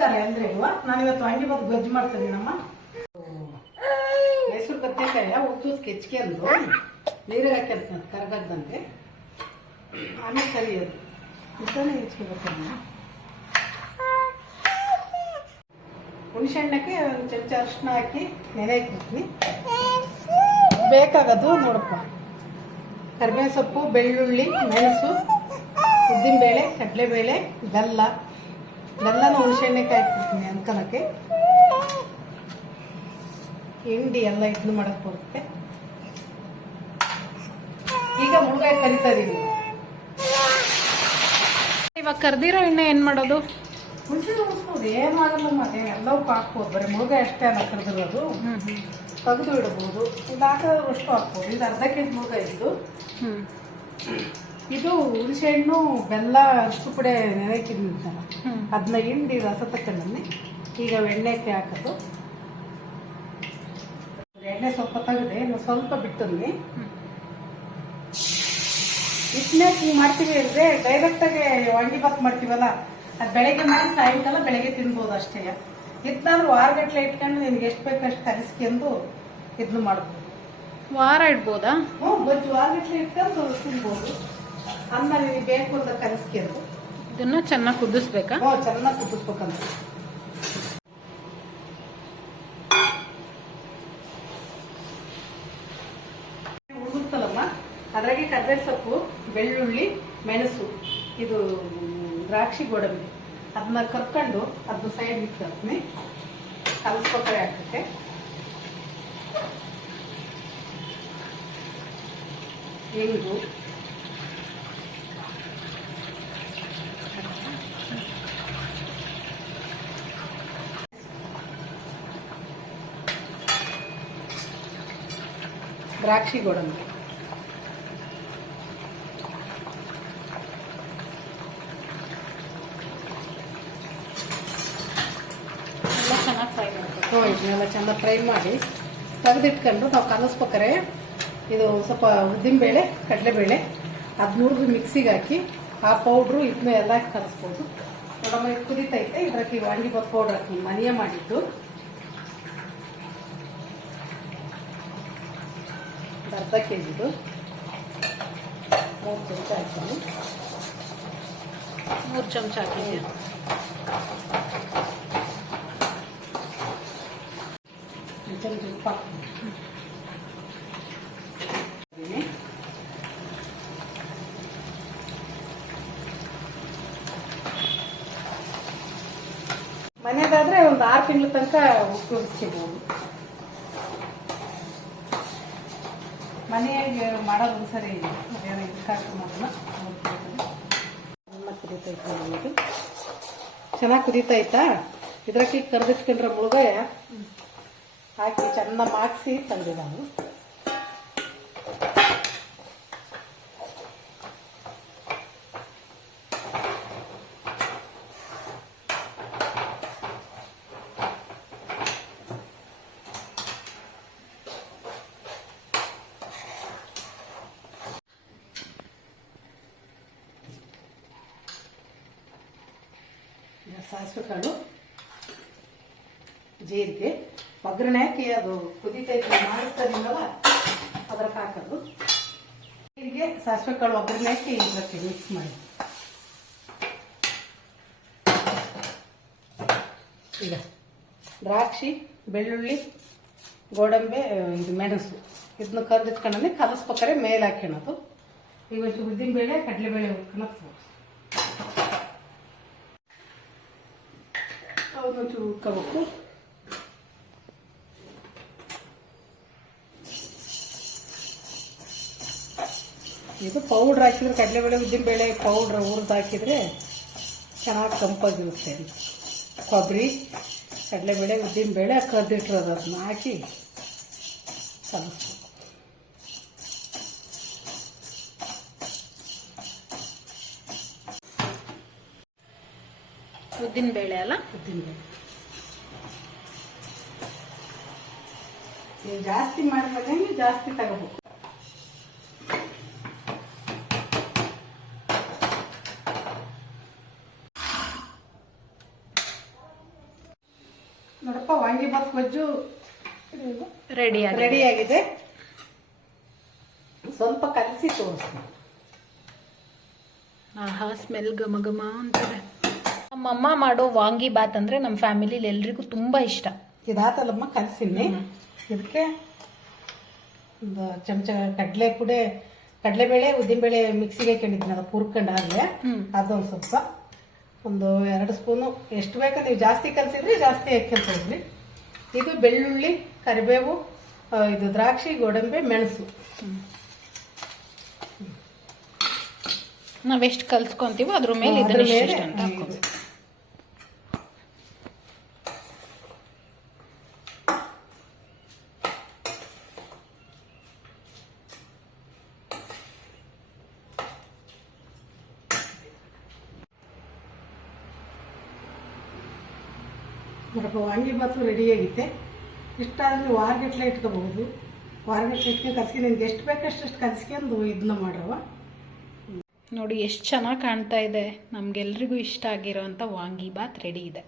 ನಮಸ್ಕಾರ ಎಲ್ರಿಗೂ. ನಾನಿವತ್ತು ವಾಂಗಿಬಾತ್ ಗೊಜ್ಜು ಮಾಡ್ತೀನಿ. ನಮ್ಮ ಮೈಸೂರು ಬದನೆಕಾಯ ಉದ್ದು ಕೆಚ್ಕೊಂಡು ನೀರಿಗೆ ಹಾಕ್ಯಂತ ಕರಗದಂತೆ ಆಮೇಲೆ ಕರಿಯೋದು ಉದ್ದನೇ ಹೆಚ್ಕೋಬೇಕು. ಹುಣಸೆ ಹಣ್ಣಕ್ಕೆ ಒಂದು ಚಮಚ ಅರಿಶಿನ ಹಾಕಿ ನೆನೆ ಹಾಕಿರ್ತೀನಿ. ಬೇಕಾಗೋದು ನೋಡಪ್ಪ, ಕರಿಬೇವು ಸೊಪ್ಪು, ಬೆಳ್ಳುಳ್ಳಿ, ಮೆಣಸು, ಉದ್ದಿನಬೇಳೆ, ಕಡಲೆಬೇಳೆ, ಬೆಲ್ಲನ ಹುಣಸೆ ಎಣ್ಣೆಗೆ ಹಾಕ್ಬಿಡ್ತೀನಿ ಅನ್ಕನಕ್ಕೆ. ಹಿಂಡಿ ಎಲ್ಲ ಇದನ್ನು ಮಾಡಕ್ ಬರುತ್ತೆ. ಈಗ ಮುಳುಗಾಯಿ ಕರಿತಾ ಇದೀನಿ. ಇವಾಗ ಕರ್ದಿರೋ ಎಣ್ಣೆ ಏನ್ ಮಾಡೋದು? ಹುಣಸೆ ಉಳಿಸ್ಬೋದು, ಏನು ಆಗಲ್ಲ. ಮತ್ತೆ ಎಲ್ಲವಕ್ಕೂ ಹಾಕ್ಬೋದು. ಬರೀ ಮುಳುಗಾಯಿ ಅಷ್ಟೇ ಅಲ್ಲ ಕರೆದಿರೋದು. ತೆಗೆದು ಇಡಬಹುದು, ಇದು ಹಾಕಿದ್ರು ಅಷ್ಟು ಹಾಕ್ಬೋದು. ಇದು ಅರ್ಧ ಕೆಜಿ ಮುಳುಗಾಯಿ ಇದ್ದು. ಇದು ಹುಣಸೆ ಹಣ್ಣು, ಬೆಲ್ಲ, ಅಷ್ಟು ಪುಡೆ ನೆನೆಕಿಂತಲ್ಲ ಅದನ್ನ ಹಿಂಡಿ ರಸ ತಕೊಂಡನ್ನೇ ಈಗ ಎಣ್ಣೆಗೆ ಹಾಕೋದು. ಎಣ್ಣೆ ಸ್ವಲ್ಪ ತೆಗೆದೆ ಸ್ವಲ್ಪ ಬಿಟ್ಟಲ್ಲಿ ಇಟ್ನಾಗ ಮಾಡ್ತೀವಿ ಅಂದ್ರೆ ಡೈರೆಕ್ಟಾಗಿ ವಾಂಗಿಬಾತ್ ಮಾಡ್ತೀವಲ್ಲ, ಅದು ಬೆಳಗ್ಗೆ ಮಾಡಿ ಸಾಯಂಕಾಲ ಬೆಳಗ್ಗೆ ತಿನ್ಬೋದು ಅಷ್ಟೇ. ಇದನ್ನಾದ್ರೂ ವಾರಗಟ್ಲೆ ಇಟ್ಕೊಂಡು ನಿನ್ಗೆ ಎಷ್ಟು ಬೇಕಷ್ಟು ಕಲಿಸ್ಕೊಂಡು ಇದನ್ನು ಮಾಡ್ಬೋದು. ವಾರ ಇಡ್ಬೋದಾ? ಗೊಜ್ಜು ವಾರಗಟ್ಲೆ ಇಟ್ಕೊಂಡು ತಿನ್ಬೋದು. ಅನ್ನ ನಿನಗೆ ಬೇಕು ಅಂತ ಕಲಿಸ್ಕೊಂಡು ಇದನ್ನ ಚೆನ್ನಾಗಿ ಕುದಿಸ್ಬೇಕಾ? ಚೆನ್ನಾಗಿ ಕುದಿಸ್ಬೇಕಂತ. ಉಳಿಸ್ತಲ್ಲಮ್ಮ, ಅದ್ರಾಗೆ ಕರಿಬೇವು ಸೊಪ್ಪು, ಬೆಳ್ಳುಳ್ಳಿ, ಮೆಣಸು, ಇದು ದ್ರಾಕ್ಷಿ, ಗೋಡಂಬಿ ಅದನ್ನ ಕರ್ಕೊಂಡು ಅದನ್ನ ಸೈಡ್ ಇಟ್ಕೊಳ್ತೀನಿ. ಕಲಸ್ಕೊತಾರೆ ಹಾಕಕ್ಕೆ. ಹಿಂಗು, ದ್ರಾಕ್ಷಿ, ಗೋಡಂಬಿ, ಇದನ್ನೆಲ್ಲ ಚೆನ್ನಾಗಿ ಫ್ರೈ ಮಾಡಿ ತೆಗೆದಿಟ್ಕೊಂಡು ನಾವು ಕಲಸ್ಬೇಕಾರೆ ಇದು ಸ್ವಲ್ಪ ಉದ್ದಿನಬೇಳೆ, ಕಡಲೆಬೇಳೆ ಅದನ್ನೂರ್ದು ಮಿಕ್ಸಿಗೆ ಹಾಕಿ ಆ ಪೌಡ್ರು ಇದನ್ನ ಎಲ್ಲ ಕಲಿಸ್ಬೋದು. ನೋಡಮ್ಮ, ಇದು ಕುದಿತೈತೆ. ಇದ್ರಾಕಿ ವಾಂಗಿಬಾತ್ ಪೌಡ್ರ್ ಹಾಕಿ ಮನೆಯೇ ಮಾಡಿದ್ದು ಅರ್ಧ ಕೆಜಿದು 3 ಚಮಚ ಹಾಕಿದ್ದೀನಿ. 3 ಚಮಚ ಹಾಕಿದ್ದೀನಿ. ಚಮಚ ಉಪ್ಪು ಹಾಕ್ತೀನಿ. ಮನೆಯದಾದ್ರೆ ಒಂದು 6 ತಿಂಗಳ ತನಕ ಉಪಯೋಗಿಸ್ಕೋಬಹುದು. ಮನೆಯಾಗಿ ಮಾಡೋದು ಒಂದ್ಸರಿ ಅದೇನೋ ಇದಕ್ಕಾಗ್ತದೆ ಮಾಡೋಣ. ಕುದೀತೈತೆ ಅನ್ನೋದು ಚೆನ್ನಾಗಿ ಕುದೀತೈತಾ. ಇದ್ರಕ್ಕೆ ಕರೆದಿಟ್ಕೊಂಡ್ರೆ ಮುಳುಗಾಯ ಹಾಕಿ ಚೆನ್ನಾಗಿ ಮಾಗಿಸಿ ತಂದೆ ನಾನು. ಸಾಸಿವೆ ಕಾಳು, ಜೀರಿಗೆ, ಒಗ್ಗರಣೆ ಹಾಕಿ ಅದು ಕುದಿತೈತೆ ಮಾಡಿಸ್ತಾರಿಲ್ಲವ ಅದ್ರಕ್ಕೆ ಹಾಕೋದು. ಜೀರಿಗೆ, ಸಾಸಿವೆ ಕಾಳು ಒಗ್ಗರಣೆ ಹಾಕಿ ಇದಕ್ಕೆ ಮಿಕ್ಸ್ ಮಾಡಿ. ಈಗ ದ್ರಾಕ್ಷಿ, ಬೆಳ್ಳುಳ್ಳಿ, ಗೋಡಂಬಿ, ಇದು ಮೆಣಸು ಇದನ್ನ ಕರೆದಿಟ್ಕೊಂಡಲ್ಲಿ ಕಲಸ್ಬೇಕಾರೆ ಮೇಲೆ ಹಾಕ್ಯಣದು. ಇವತ್ತು ಉದ್ದಿನಬೇಳೆ, ಕಡಲೆಬೇಳೆ ಹುರ್ಕೊಳಕ್ಕೆ ಅವನ್ನೊಂಚೂರು ಹುರ್ಕೋಬೇಕು. ಇದು ಪೌಡ್ರ್ ಹಾಕಿದ್ರೆ, ಕಡಲೆಬೇಳೆ, ಉದ್ದಿನಬೇಳೆ ಪೌಡ್ರ್ ಹುರಿದು ಹಾಕಿದರೆ ಚೆನ್ನಾಗಿ ಕಂಪಾಗಿರುತ್ತೆ. ಕೊಬ್ಬರಿ, ಕಡಲೆಬೇಳೆ, ಉದ್ದಿನಬೇಳೆ ಕರೆದಿಟ್ಟಿರೋದು ಅದನ್ನ ಹಾಕಿ ಕಲಿಸ್ಬೇಕು. ಉದ್ದಿನಬೇಳೆ ಅಲ್ಲ? ಉದ್ದಿನಬೇಳೆ ನೀವು ಜಾಸ್ತಿ ಮಾಡಿದಾಗ ನೀವು ಜಾಸ್ತಿ ತಗೋಬೇಕು. ನೋಡಪ್ಪ ವಾಂಗಿಬಾತ್ ಗೊಜ್ಜು ರೆಡಿ ರೆಡಿ ಆಗಿದೆ. ಸ್ವಲ್ಪ ಕಲಸಿ ತೋರಿಸ್ತೀನಿ. ಆಹಾ, ಸ್ಮೆಲ್ ಘಮ ಘಮ ಅಂತಾರೆ. ನಮ್ಮಮ್ಮ ಮಾಡೋ ವಾಂಗಿಬಾತ್ ಅಂದ್ರೆ ನಮ್ಮ ಫ್ಯಾಮಿಲಿಲಿ ಎಲ್ರಿಗೂ ತುಂಬಾ ಇಷ್ಟ. ಇದಾತಲ್ಲಮ್ಮ ಕಲಸಿನಿ. ಇದಕ್ಕೆ ಒಂದು ಚಮಚ ಕಡಲೆಬೇಳೆ ಉದ್ದಿನಬೇಳೆ ಮಿಕ್ಸಿಗೆ ಹಾಕೊಂಡಿದ್ದೀನಿ, ಅದು ಹುರ್ಕೊಂಡಾಗಲೇ ಅದೊಂದು ಸ್ವಲ್ಪ ಒಂದು 2 ಸ್ಪೂನು ಎಷ್ಟು ಬೇಕೋ ನೀವು ಜಾಸ್ತಿ ಕಲಸಿದ್ರೆ ಜಾಸ್ತಿ ಹಾಕ್ಕೊಂಡ್ರಿ. ಇದು ಬೆಳ್ಳುಳ್ಳಿ, ಕರಿಬೇವು, ಇದು ದ್ರಾಕ್ಷಿ, ಗೋಡಂಬಿ, ಮೆಣಸು. ನಾವೆಷ್ಟು ಕಲ್ಸ್ಕೊಂತೀವೋ ಅದ್ರ ಮೇಲೆ ಇದನ್ನ ಇಷ್ಟಿಷ್ಟು ಅಂತ ಹಾಕ್ಕೊಬೇಕು. ನೋಡಪ್ಪ ವಾಂಗಿಬಾತು ರೆಡಿಯಾಗಿದೆ. ಇಷ್ಟಾದ್ರೆ ವಾರಗಟ್ಟಲೆ ಇಟ್ಕೋಬಹುದು. ವಾರಗಟ್ಟಲೆ ಇಟ್ಕೊಂಡು ಕಲ್ಸ್ಕೊಂಡು ನಿಮ್ಗೆ ಎಷ್ಟು ಬೇಕಷ್ಟು ಕಲ್ಸ್ಕೊಂಡು ಇದನ್ನ ಮಾಡ್ರವ. ನೋಡಿ ಎಷ್ಟು ಚೆನ್ನಾಗಿ ಕಾಣ್ತಾ ಇದೆ. ನಮ್ಗೆಲ್ರಿಗೂ ಇಷ್ಟ ಆಗಿರೋಂಥ ವಾಂಗಿಬಾತ್ ರೆಡಿ ಇದೆ.